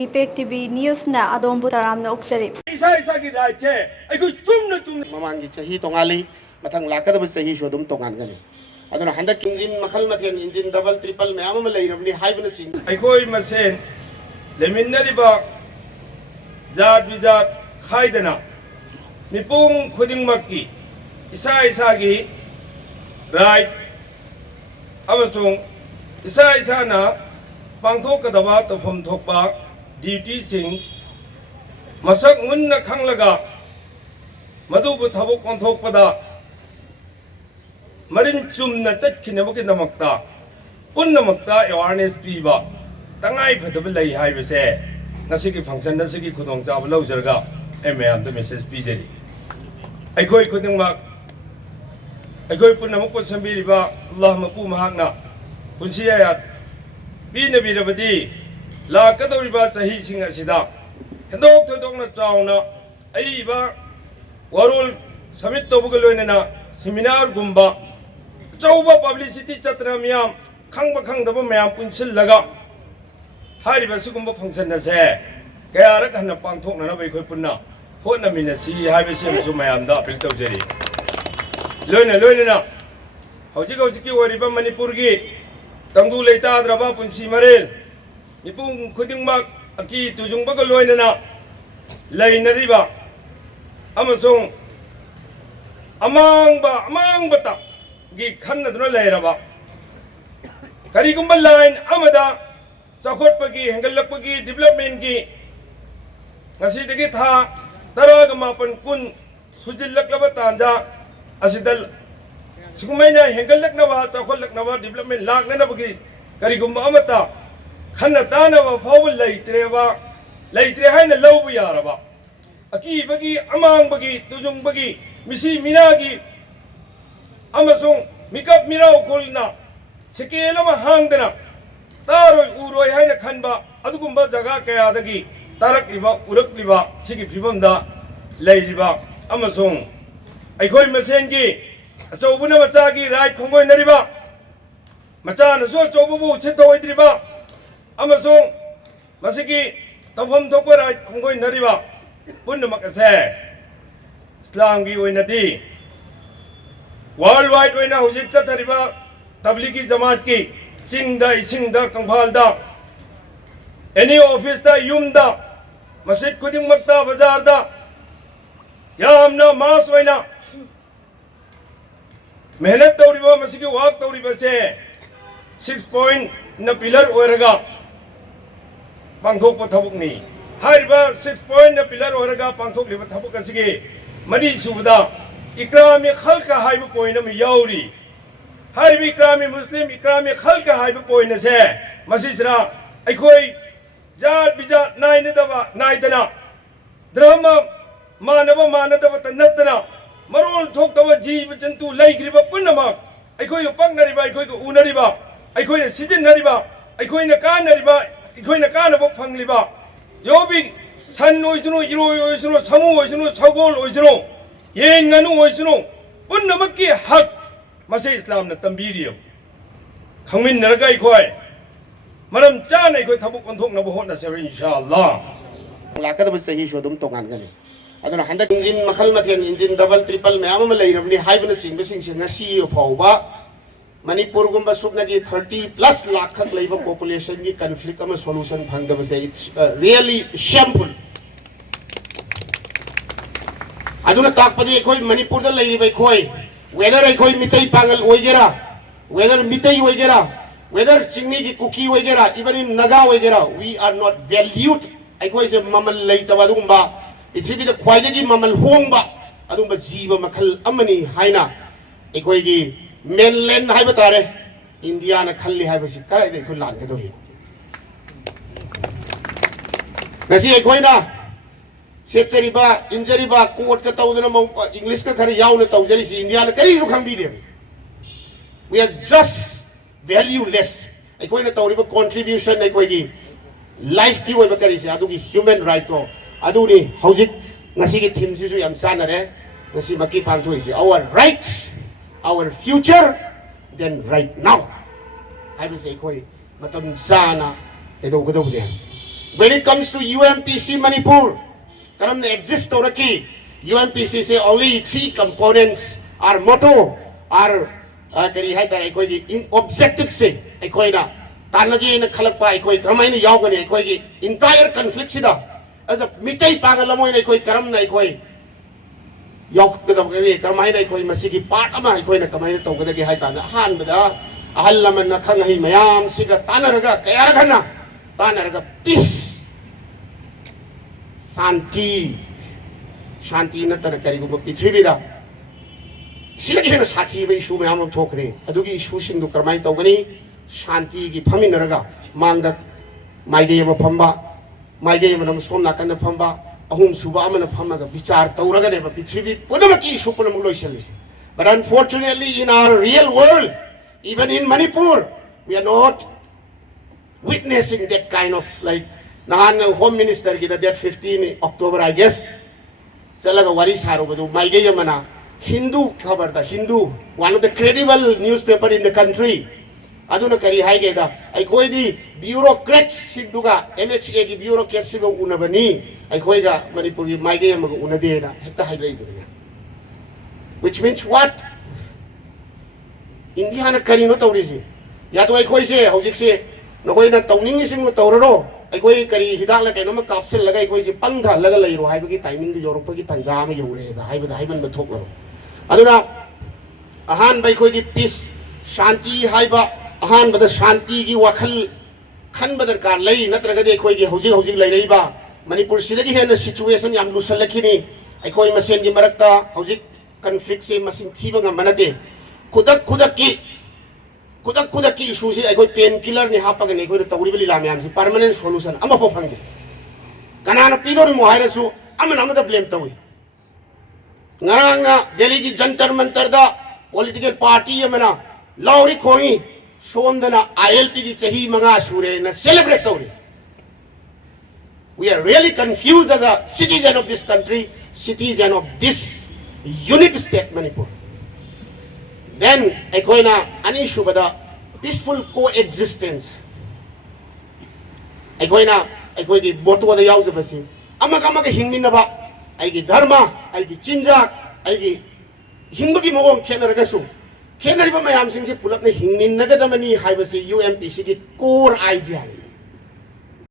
ꯏꯄꯦꯛ TV ꯅ꯭ꯌꯨꯁꯅ ꯑꯗꯣꯝꯕꯨ ꯇꯔꯥꯝꯅ ꯑꯣꯛꯆꯔꯤ꯫ ꯏꯁꯥꯒꯤ ꯔꯥꯏꯠꯁꯦ ꯑꯩꯈꯣꯏ ꯆꯨꯝꯅ ꯃꯃꯥꯡꯒꯤ ꯆꯍꯤ ꯇꯣꯉꯥꯜꯂꯤ ꯃꯊꯪ ꯂꯥꯛꯀꯗꯕ ꯆꯍꯤꯁꯨ ꯑꯗꯨꯝ ꯇꯣꯉꯥꯟꯒꯅꯤ ꯑꯗꯨꯅ ꯍꯟꯗꯛ ꯏꯟꯖꯤꯟ ꯃꯈꯜ ꯃꯊꯦꯜ ꯏꯟꯖꯤꯟ ꯗꯕꯜ ꯇ꯭ꯔꯤꯄꯜ ꯃꯌꯥꯝ ꯑꯃ ꯂꯩꯔꯕꯅꯤ ꯍꯥꯏꯕꯅ ꯆꯤꯡ ꯑꯩꯈꯣꯏ ꯃꯁꯦꯟ ꯂꯩꯃꯤꯟꯅꯔꯤꯕ ꯖꯥꯠ ꯕꯤꯖꯥꯠ ꯈꯥꯏꯗꯅ ꯃꯤꯄꯨꯝ ꯈꯨꯗꯤꯡꯃꯛꯀꯤ ꯏꯁꯥꯒꯤ ꯔꯥꯏꯠ ꯑꯃꯁꯨꯡ ꯏꯁꯥꯅ ꯄꯥꯡꯊꯣꯛꯀꯗꯕ ꯇꯧꯐꯝ ꯊꯣꯛꯄ ꯗ꯭ꯌꯨꯇꯤꯁꯤꯡ ꯃꯁꯛ ꯃꯨꯟꯅ ꯈꯪꯂꯒ ꯃꯗꯨꯕꯨ ꯊꯕꯛ ꯑꯣꯟꯊꯣꯛꯄꯗ ꯃꯔꯤꯟ ꯆꯨꯝꯅ ꯆꯠꯈꯤꯅꯕꯒꯤꯗꯃꯛꯇ ꯄꯨꯝꯅꯃꯛꯇ ꯑꯦꯋꯥꯔꯅꯦꯁ ꯄꯤꯕ ꯇꯉꯥꯏꯐꯗꯕ ꯂꯩ ꯍꯥꯏꯕꯁꯦ ꯉꯁꯤꯒꯤ ꯐꯪꯁꯟ ꯑꯁꯤꯒꯤ ꯈꯨꯗꯣꯡꯆꯥꯕ ꯂꯧꯖꯔꯒ ꯑꯩ ꯃꯌꯥꯝꯗ ꯃꯦꯁꯦꯖ ꯄꯤꯖꯔꯤ꯫ ꯑꯩꯈꯣꯏ ꯈꯨꯗꯤꯡꯃꯛ ꯑꯩꯈꯣꯏ ꯄꯨꯝꯅꯃꯛꯄꯨ ꯁꯦꯝꯕꯤꯔꯤꯕ ꯑꯜꯂꯥꯍ ꯃꯄꯨ ꯃꯍꯥꯛꯅ ꯄꯨꯟꯁꯤ ꯍꯌꯥꯠ ꯄꯤꯅꯕꯤꯔꯕꯗꯤ ꯂꯥꯛꯀꯗꯧꯔꯤꯕ ꯆꯍꯤꯁꯤꯡ ꯑꯁꯤꯗ ꯍꯦꯟꯗꯣꯛ ꯊꯣꯏꯗꯣꯛꯅ ꯆꯥꯎꯅ ꯑꯏꯕ ꯋꯥꯔꯣꯜ ꯁꯕꯃꯤꯠ ꯇꯧꯕꯒ ꯂꯣꯏꯅꯅ ꯁꯦꯃꯤꯅꯥꯔꯒꯨꯝꯕ ꯑꯆꯧꯕ ꯄꯕ꯭ꯂꯤꯁꯤꯇꯤ ꯆꯠꯇꯅ ꯃꯤꯌꯥꯝ ꯈꯪꯕ ꯈꯪꯗꯕ ꯃꯌꯥꯝ ꯄꯨꯟꯁꯤꯜꯂꯒ ꯍꯥꯏꯔꯤꯕ ꯑꯁꯤꯒꯨꯝꯕ ꯐꯪꯁꯟ ꯑꯁꯦ ꯀꯌꯥꯔꯛ ꯍꯟꯅ ꯄꯥꯡꯊꯣꯛꯅꯅꯕ ꯑꯩꯈꯣꯏ ꯄꯨꯟꯅ ꯍꯣꯠꯅꯃꯤꯟꯅꯁꯤ ꯍꯥꯏꯕꯁꯤꯃꯁꯨ ꯃꯌꯥꯝꯗ ꯑꯄꯤꯜ ꯇꯧꯖꯔꯤ꯫ ꯂꯣꯏꯅꯅ ꯍꯧꯖꯤꯛꯀꯤ ꯑꯣꯏꯔꯤꯕ ꯃꯅꯤꯄꯨꯔꯒꯤ ꯇꯪꯗꯨ ꯂꯩꯇꯥꯗ꯭ꯔꯕ ꯄꯨꯟꯁꯤ ꯃꯔꯦꯜ ꯃꯤꯄꯨꯝ ꯈꯨꯗꯤꯡꯃꯛ ꯑꯀꯤ ꯇꯨꯖꯨꯡꯕꯒ ꯂꯣꯏꯅꯅ ꯂꯩꯅꯔꯤꯕ ꯑꯃꯁꯨꯡ ꯑꯃꯥꯡꯕꯇ ꯒꯤ ꯈꯟꯅꯗꯨꯅ ꯂꯩꯔꯕ ꯀꯔꯤꯒꯨꯝꯕ ꯂꯥꯏꯟ ꯑꯃꯗ ꯆꯥꯎꯈꯠꯄꯒꯤ ꯍꯦꯟꯒꯠꯂꯛꯄꯒꯤ ꯗꯤꯕꯦꯂꯞꯃꯦꯟꯠꯒꯤ ꯉꯁꯤꯗꯒꯤ ꯊꯥ 18-20 ꯁꯨꯖꯤꯜꯂꯛꯂꯕ ꯇꯥꯟꯖꯥ ꯑꯁꯤꯗ ꯁꯤꯒꯨꯝꯃꯥꯏꯅ ꯍꯦꯟꯒꯠꯂꯛꯅꯕ ꯆꯥꯎꯈꯠꯂꯛꯅꯕ ꯗꯤꯕꯦꯂꯞꯃꯦꯟꯠ ꯂꯥꯛꯅꯅꯕꯒꯤ ꯀꯔꯤꯒꯨꯝꯕ ꯑꯃꯠꯇ ꯈꯟꯅ ꯇꯥꯅꯕ ꯐꯥꯎꯕ ꯂꯩꯇ꯭ꯔꯦ ꯍꯥꯏꯅ ꯂꯧꯕ ꯌꯥꯔꯕ ꯑꯀꯤꯕꯒꯤ ꯑꯃꯥꯡꯕꯒꯤ ꯇꯨꯖꯨꯡꯕꯒꯤ ꯃꯤꯁꯤ ꯃꯤꯅꯥꯒꯤ ꯑꯃꯁꯨꯡ ꯃꯤꯀꯞ ꯃꯤꯔꯥꯎꯈꯨꯜꯅ ꯁꯦꯀꯦꯟ ꯑꯃ ꯍꯥꯡꯗꯅ ꯇꯥꯔꯣꯏ ꯎꯔꯣꯏ ꯍꯥꯏꯅ ꯈꯟꯕ ꯑꯗꯨꯒꯨꯝꯕ ꯖꯒꯥ ꯀꯌꯥꯗꯒꯤ ꯇꯥꯔꯛꯂꯤꯕ ꯎꯔꯛꯂꯤꯕ ꯁꯤꯒꯤ ꯐꯤꯕꯝꯗ ꯂꯩꯔꯤꯕ ꯑꯃꯁꯨꯡ ꯑꯩꯈꯣꯏ ꯃꯁꯦꯟꯒꯤ ꯑꯆꯧꯕꯅ ꯃꯆꯥꯒꯤ ꯔꯥꯏꯠ ꯈꯣꯡꯒꯣꯏꯅꯔꯤꯕ ꯃꯆꯥꯅꯁꯨ ꯑꯆꯧꯕꯕꯨ ꯎꯁꯤꯠꯊꯑꯣꯏꯗ꯭ꯔꯤꯕ ꯑꯃꯁꯨꯡ ꯃꯁꯤꯒꯤ ꯇꯧꯐꯝ ꯊꯣꯛꯄ ꯔꯥꯏꯠ ꯈꯣꯡꯒꯣꯏꯅꯔꯤꯕ ꯄꯨꯝꯅꯃꯛ ꯑꯁꯦ ꯏꯁꯂꯥꯝꯒꯤ ꯑꯣꯏꯅꯗꯤ ꯋꯥꯔꯜड ꯋꯥꯏड ꯑꯣꯏꯅ ꯍꯧꯖꯤꯛ ꯆꯠꯊꯔꯤꯕ ꯇꯕ꯭ꯂꯤꯒꯤ ꯖꯃꯥꯠꯀꯤ ꯆꯤꯡꯗ ꯏꯁꯤꯡꯗ ꯀꯪꯐꯥꯜꯗ ꯑꯦꯅꯤ ꯑꯣꯐꯤꯁꯇ ꯌꯨꯝꯗ ꯃꯁꯖꯤꯗ ꯈꯨꯗꯤꯡꯃꯛꯇ ꯕꯖꯥꯔꯗ ꯌꯥꯝꯅ ꯃꯥꯁ ꯑꯣꯏꯅ ꯃꯦꯍꯅꯠ ꯇꯧꯔꯤꯕ ꯃꯁꯤꯒꯤ ꯋꯥꯛ ꯇꯧꯔꯤꯕꯁꯦ 6 ꯄꯣꯏꯟꯠꯅ ꯄꯤꯂꯔ ꯑꯣꯏꯔꯒ ꯄꯥꯡꯊꯣꯛꯄ ꯊꯕꯛꯅꯤ꯫ ꯍꯥꯏꯔꯤꯕ 6 ꯄꯣꯏꯟꯠꯅ ꯄꯤꯂꯔ ꯑꯣꯏꯔꯒ ꯄꯥꯡꯊꯣꯛꯂꯤꯕ ꯊꯕꯛ ꯑꯁꯤꯒꯤ ꯃꯔꯤ ꯁꯨꯕꯗ इकरामी खल्का हाइब पॉइंट में याउरी हाइब इकरामी मुस्लिम इकरामी खल्का हाइब पॉइंट से मसीसरा अखोई जात बिजात नाइदना धर्म मानदब नतना मरोल थोकब जीव जंतु लेग्रिब पुनमक अखोई पकनरिब अखोई उनरिब अखोई सिजनरिब अखोई कानब फंगलिब योबि सन ओइसनु इरोय ओइसनु समु ओइसनु सगोल ओइसनु येंगनु ओइसनु पुनमकी हक मसे इस्लाम न तंबीरियो खंगमिनरगा अखोई मरम चान अखोई थबक ओंथोकनब होटनसेब इंशाअल्लाह लाकदब चहीसु अदुम तोगानगनि अदुना हंदक इंजिन मखल मथेन इंजिन डबल ट्रिपल मयाम अमा लेरबनि हाइबना चिंबसिंगसे ngasi फावबा मणिपुर गुंबा सुबनगी 30+ लाख खक लेबा पॉपुलेशन की कॉन्फ्लिक्ट अमा सॉल्यूशन फंगदबसे इट्स रियली शेमफुल अदुना ताकपदि अखोई मणिपुर दा लेरिबा अखोई वेदर अखोई मितै पांगल ओइगेरा वेदर मितै ओइगेरा वेदर चिंगनी की कुकी ओइगेरा इवन इन नगा ओइगेरा वी आर नॉट वैल्यूड अखोई से ममल लेतबा दुगुंबा पृथ्वी दा ख्वाइदगी ममल होंगबा अदुंबा जीव मखल अमनी हाइना अखोई की मेनलैंड हाइबा तारे इंडिया ना खल्ली हाइबसी कराइदे अखोई लानगदोरि गसी अखोई ना सेचरीबा इंजरीबा कोर्ट का तौदना इंग्लिश का खरे याउन तौजरीसी इंडिया ने करीसु खंबीदे वी आर जस्ट वैल्यूलेस अखोइना तौरिबा कंट्रीब्यूशन अखोइगी लाइफ की ओइबा करीसे अदुगी ह्यूमन राइट तो अदुनी हौजिक ngasi gi theme sisu yam chanare ngasi maki pangthoisi our rights our future then right now हाइबसे अखोई मतम चाना तेदोगदोबने when it comes to UMPC Manipur, karam na exist toraki. UMPC say only 3 components are motto, are kari hai tar ekoi gi objective se ekoi na tanagi na khalakpa ekoi karamai na yaugani ekoi gi entire conflict sida as a mitai pangalamoi na ekoi karam na ekoi yauk kadam kari karamai na ekoi masigi part ama ekoi na kamai na tawgada gi hai kana han bada ahal laman na khangai mayam siga tanaraga kayara gana tanaraga peace शांति नतन करिगुम पृथ्वीदा सिलगी हेन साथी बे issue ma'am थोखरे अदुगी issue सिंदु करमाई तौगनी शांति की फमिनरगा मांगद माइगे यम फंबा माइगे यम नम सोम नाकन फंबा अहुम सुबा अमन फमगा विचार तौरगने पृथ्वी पुनमकी इशू पुनम लोइसलिसे but unfortunately in our real world even in Manipur we are not witnessing that kind of like nahan home minister ki that 15 October I guess Salaga wari saro badu maige yamana Hindu khabar da Hindu one of the credible newspaper in the country aduna kari haige da ai koi di bureaucrats sigduga MHA ki bureaucrats siga unabani ai koi ga Manipur gi maige yamaga unade na hekta haidai du which means what India na kari no tawri se ya to ai koi se hojik se no koi na tawning sing no tawro अखोई करी हिदाक ला canoe कापसेल लगा अखोई से पंधा लगा लइरो हाइबगी timing दु योरप की तंजा में योरे दा हाइब हाइबन बथोक लो अदुना अहान बै खोई की पीस शांति हाइबा अहान बद शांति की वखल खन बदर का लई नत्रगा दे खोई की हौजी हौजी लई रहिबा मणिपुर सिदगी हेन सिचुएशन याम लुसलखिनी अखोई मसेन की मरकता हौजी कॉन्फ्लिक्ट से मसिंग थीबा मनते खुदक की इशू से अखोई पेन किलर ने हापगने अखोई तौरी बली लाम से परमानेंट सॉल्यूशन अमा फो फंगे कनाना पीदोर मोहायरसु अमन अमदा ब्लेम तवी ngaraangna Delhi ki jantar mantar da political party amana lauri khoi somdana ILP ki chahi manga sure na celebrate tawri we are really confused as a citizen of this country citizen of this unique state Manipur then ekoina ani shubada peaceful coexistence ekoina ekoi gi botu da yaw jabasi amaga hingminaba aigi dharma aigi chinjak aigi hingbagi mogong khenaragasu khenariba mayam singse pulakna hingminnagadamani haibase UMPC gi core idea